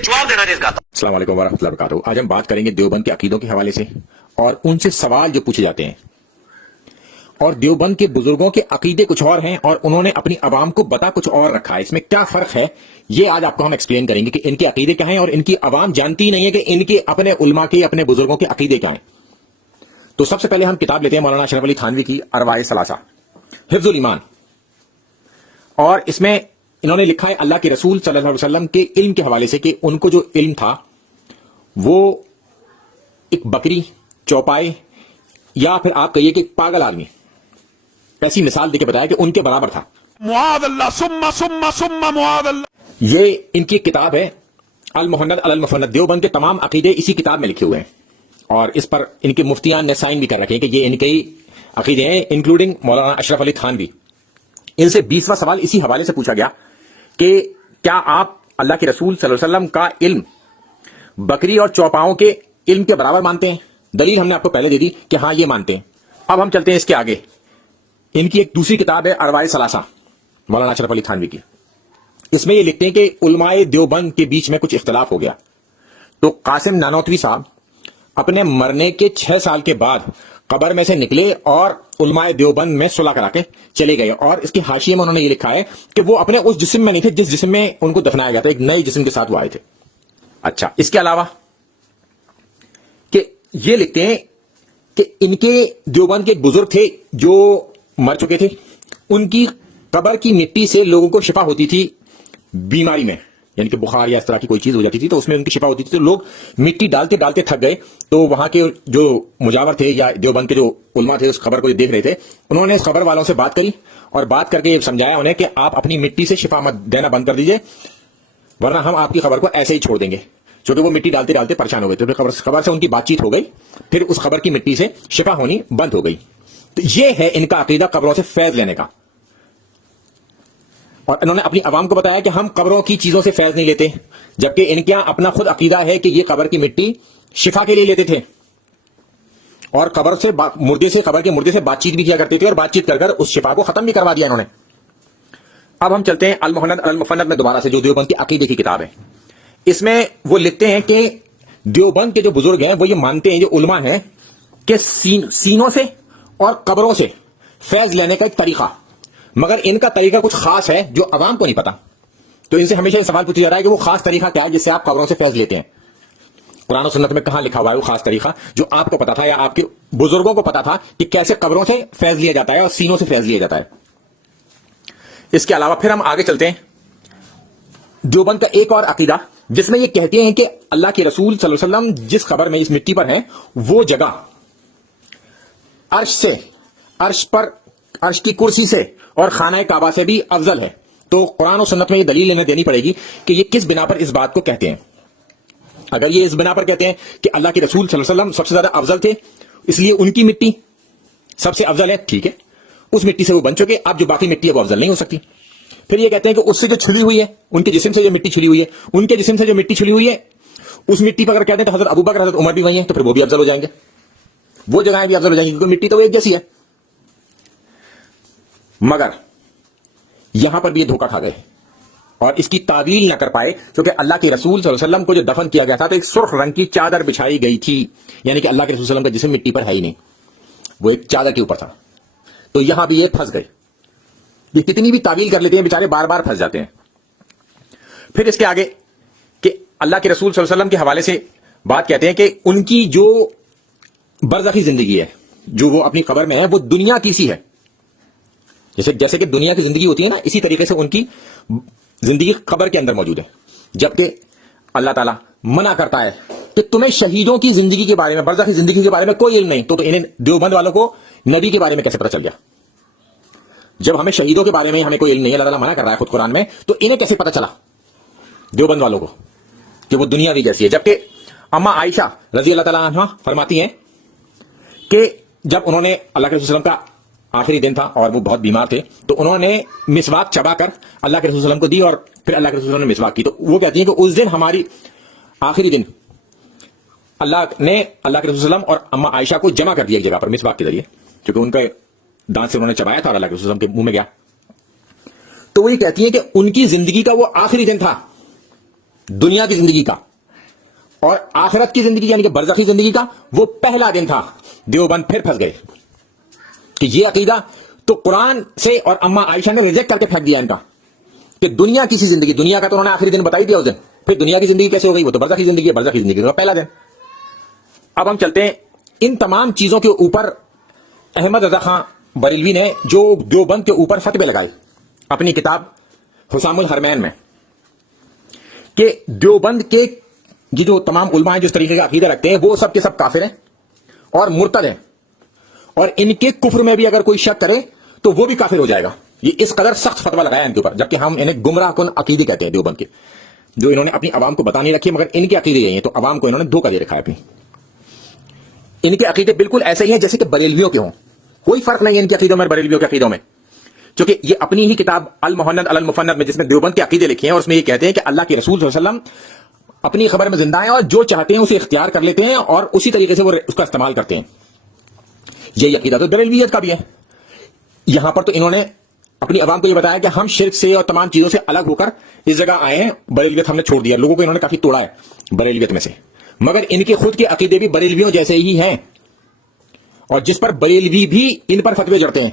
जवाब देना चाहता हूं। अस्सलाम वालेकुम वरहमतुल्लाहि वबरकातुहू। आज हम बात करेंगे देवबंद के अकीदों के हवाले से और उनसे सवाल जो पूछे जाते हैं। और देवबंद के बुजुर्गों के अकीदे कुछ और हैं और उन्होंने अपनी आवाम को बता कुछ और रखा है। इसमें क्या फर्क है ये आज आपको हम एक्सप्लेन करेंगे कि इनके अकीदे क्या हैं और इनकी आवाम जानती ही नहीं है कि इनके अपने उलमा के अपने बुजुर्गों के अकीदे क्या हैं। तो सबसे पहले हम किताब लेते हैं मौलाना अशरफ अली थानवी की अरवाए सलासा हिफ्जुल ईमान, और इसमें इन्होंने लिखा है अल्लाह के रसूल सल्लल्लाहु अलैहि वसल्लम के इल्म के हवाले से कि उनको जो इल्म था वो एक बकरी, चौपाए या फिर आप कहिए कि एक पागल आदमी, ऐसी मिसाल देके बताया कि उनके बराबर था। मुआदल्लाह सुम्मा सुम्मा सुम्मा मुआदल्लाह। ये इनकी किताब है अल मुहन्नद अल मुफन्नद। देवबंद के तमाम अकीदे इसी किताब में लिखे हुए हैं और इस पर इनके मुफ्तियान ने साइन भी कर रखे हैं कि ये इनके ही अकीदे हैं, इंक्लूडिंग मौलाना अशरफ अली थानवी। इनसे 20वां सवाल इसी हवाले से पूछा गया कि क्या आप अल्लाह के रसूल सल्लल्लाहु अलैहि वसल्लम का इल्म बकरी और चौपाओं के इल्म के बराबर मानते हैं? दलील हमने आपको पहले दे दी कि हां ये मानते हैं। अब हम चलते हैं इसके आगे। इनकी एक दूसरी किताब है अरवाए सलासा मौलाना अशरफ अली थानवी की। इसमें ये लिखते हैं कि उलमाए देवबंद के बीच में कुछ इख्तलाफ हो गया, तो कासिम नानोतवी साहब अपने मरने के 6 साल के बाद कब्र में से निकले और उलमाए देवबंद में सुलह करा के चले गए। और इसके हाशिए में उन्होंने ये लिखा है कि वो अपने उस जिस्म में नहीं थे जिस जिस्म में उनको दफनाया गया था, एक नए जिस्म के साथ वो आए थे। अच्छा, इसके अलावा कि ये लिखते हैं कि इनके देवबंद के एक बुजुर्ग थे जो मर चुके थे, उनकी कब्र की मिट्टी से लोगों को शिफा होती थी बीमारी में, यानी कि बुखार या इस तरह की कोई चीज हो जाती थी तो उसमें उनकी शिफा होती थी। तो लोग मिट्टी डालते डालते थक गए, तो वहां के जो मुजावर थे या देवबंद के जो उलमा थे उस खबर को देख रहे थे, उन्होंने इस खबर वालों से बात करी और बात करके समझाया उन्हें कि आप अपनी मिट्टी से शिफा मत देना बंद कर दीजिए, वरना हम आपकी खबर को ऐसे ही छोड़ देंगे। क्योंकि वो मिट्टी डालते डालते परेशान हो गए, तो खबर से उनकी बातचीत हो गई, फिर उस खबर की मिट्टी से शिफा होनी बंद हो गई। तो ये है इनका अकीदा कब्रों से फैज लेने का। और इन्होंने अपनी आवाम को बताया कि हम कब्रों की चीजों से फैज नहीं लेते, जबकि इनके यहां अपना खुद अकीदा है कि ये कब्र की मिट्टी शिफा के लिए लेते थे और कब्र से खबर के मुर्दे से बातचीत भी किया करते थे और बातचीत कर उस शिफा को खत्म भी करवा दिया इन्होंने। अब हम चलते हैं अल मुहन्नद अल मुफन्नद में दोबारा से, जो देवबंद की अकीदे की किताब है। इसमें वो लिखते हैं कि देवबंद के जो बुजुर्ग हैं वो ये मानते हैं, जो उलमा हैं, कि सीनों से और कब्रों से फैज लेने का एक तरीका, मगर इनका तरीका कुछ खास है जो अवाम को नहीं पता। तो इनसे हमेशा ये सवाल पूछा जा रहा है कि वो खास तरीका क्या है जिससे आप कब्रों से फैज लेते हैं? कुरान और सुन्नत में कहां लिखा हुआ है वो खास तरीका जो आपको पता था या आपके बुजुर्गों को पता था कि कैसे कब्रों से फैज लिया जाता है और सीनों से फैज लिया जाता है? इसके अलावा फिर हम आगे चलते हैं। देवबंद का एक और अकीदा जिसमें ये कहते हैं कि अल्लाह के रसूल सल्लल्लाहु अलैहि वसल्लम जिस खबर में इस मिट्टी पर है वो जगह अर्श की कुर्सी से और खाना काबा से भी अफजल है। तो कुरान और सुन्नत में ये दलील इन्हें देनी पड़ेगी कि ये किस बिना पर इस बात को कहते हैं। अगर ये इस बिना पर कहते हैं कि अल्लाह के रसूल सल्लल्लाहु अलैहि वसल्लम सबसे ज्यादा अफजल थे इसलिए उनकी मिट्टी सबसे अफजल है, ठीक है, उस मिट्टी से वो बन चुके, अब जो बाकी मिट्टी है वो अफजल नहीं हो सकती। फिर ये कहते हैं कि उससे जो छुली हुई है, उनके जिस्म से जो मिट्टी छुली हुई है, उनके जिस्म से जो मिट्टी छुली हुई है उस मिट्टी पर अगर कहते हैं तो हजरत अबू बकर हजरत उमर भी वही है, तो फिर वो भी अफजल हो जाएंगे, वो जगहें भी अफजल हो जाएंगी क्योंकि मिट्टी तो एक जैसी है। मगर यहां पर भी ये धोखा खा गए और इसकी तावील ना कर पाए, क्योंकि अल्लाह के रसूल सल्लल्लाहु अलैहि वसल्लम को जो दफन किया गया था तो एक सुर्ख रंग की चादर बिछाई गई थी, यानी कि अल्लाह के रसूल सल्लल्लाहु अलैहि वसल्लम का जिस्म मिट्टी पर है ही नहीं, वो एक चादर के ऊपर था। तो यहां भी ये फंस गए। ये कितनी भी तावील कर लेते हैं बेचारे, बार बार फंस जाते हैं। फिर इसके आगे कि अल्लाह के रसूल सल्लल्लाहु अलैहि वसल्लम के हवाले से बात कहते हैं कि उनकी जो बरज़खी जिंदगी है, जो वो अपनी कब्र में है, वो दुनिया की सी है। जैसे कि दुनिया की जिंदगी होती है ना, इसी तरीके से उनकी जिंदगी कब्र के अंदर मौजूद है। जबकि अल्लाह ताला मना करता है कि तुम्हें शहीदों की जिंदगी के बारे में, बरज़खी जिंदगी के बारे में कोई इल्म नहीं, तो इन्हें देवबंद वालों को नबी के बारे में कैसे पता चल गया? जब हमें शहीदों के बारे में हमें कोई इल्म नहीं है, अल्लाह ताला मना कर रहा है खुद कुरान में, तो इन्हें कैसे पता चला देवबंद वालों को कि वो दुनिया भी जैसी है? जबकि अम्मा आयशा रजी अल्लाह ताला अन्हा फरमाती हैं कि जब उन्होंने अल्लाह के रसूल सल्लल्लाहु अलैहि वसल्लम का आखिरी दिन था और वो बहुत बीमार थे, तो उन्होंने मिसवाक चबाकर अल्लाह के रसूल सल्लल्लाहु अलैहि वसल्लम को दी और फिर अल्लाह के रसूल सल्लल्लाहु अलैहि वसल्लम ने मिसवाक की। तो वो कहती हैं कि उस दिन हमारी आखिरी दिन अल्लाह के रसूल सल्लल्लाहु अलैहि वसल्लम और अम्मा आयशा को जमा कर दिया एक जगह पर मिसवाक के जरिए, क्योंकि उनके दांत से उन्होंने चबाया था और अल्लाह के रसूल सल्लल्लाहु अलैहि वसल्लम के मुंह में गया। तो वो ये कहती हैं कि उनकी जिंदगी का वो आखिरी दिन था دنیا کی زندگی کا اور آخرت کی زندگی یعنی کہ برزخی زندگی کا وہ پہلا دن تھا، دیوبند پھر پھنس گئے کہ یہ عقیدہ تو قرآن سے اور اما عائشہ نے ریجیکٹ کر کے پھینک دیا ان کا کہ دنیا کسی زندگی، دنیا کا تو انہوں نے آخری دن بتا ہی دیا اس دن، پھر دنیا کی زندگی کیسے ہو گئی؟ وہ تو برزخی زندگی ہے، برزخی زندگی کا پہلا دن۔ اب ہم چلتے ہیں ان تمام چیزوں کے اوپر احمد رضا خان بریلوی نے جو دیوبند کے اوپر فتوے لگائے اپنی کتاب حسام الحرمین میں کہ دیوبند کے یہ جو تمام علماء ہیں جو اس طریقے کا عقیدہ رکھتے ہیں وہ سب کے سب کافر ہیں اور مرتد ہیں، اور ان کے کفر میں بھی اگر کوئی شک کرے تو وہ بھی کافر ہو جائے گا۔ یہ اس قدر سخت فتویٰ لگایا ان کے اوپر، جبکہ ہم انہیں گمراہ کن عقیدے کہتے ہیں دیوبند کے، جو انہوں نے اپنی عوام کو بتا نہیں رکھی، مگر ان کے عقیدے یہی ہیں تو عوام کو انہوں نے دھوکہ دے رکھا ہے اپنی۔ ان کے عقیدے بالکل ایسے ہی ہیں جیسے کہ بریلویوں کے ہوں، کوئی فرق نہیں ہے ان کے عقیدوں میں اور بریلویوں کے عقیدوں میں، کیونکہ یہ اپنی ہی کتاب المحند علی المفند میں جس میں دیوبند کے عقیدے لکھے ہیں اور اس میں یہ کہتے ہیں کہ اللہ کے رسول صلی اللہ علیہ وسلم اپنی خبر میں زندہ ہیں اور جو چاہتے ہیں اسے اختیار کر لیتے ہیں اور اسی طریقے سے وہ اس کا استعمال کرتے ہیں۔ یہ عقیدہ تو بریلویت کا بھی ہے۔ یہاں پر تو انہوں نے اپنی عوام کو یہ بتایا کہ ہم شرک سے اور تمام چیزوں سے الگ ہو کر اس جگہ آئے ہیں، بریلویت ہم نے چھوڑ دیا، لوگوں کو انہوں نے کافی توڑا ہے بریلویت میں سے، مگر ان کے خود کے عقیدے بھی بریلویوں جیسے ہی ہیں، اور جس پر بریلوی بھی ان پر فتوے جڑتے ہیں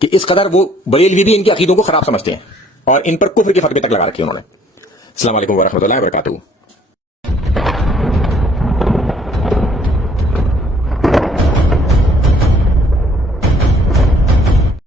کہ اس قدر وہ بریلوی بھی ان کے عقیدوں کو خراب سمجھتے ہیں اور ان پر کفر کے فتوے تک لگا رکھے انہوں نے۔ السلام علیکم ورحمۃ اللہ وبرکاتہ۔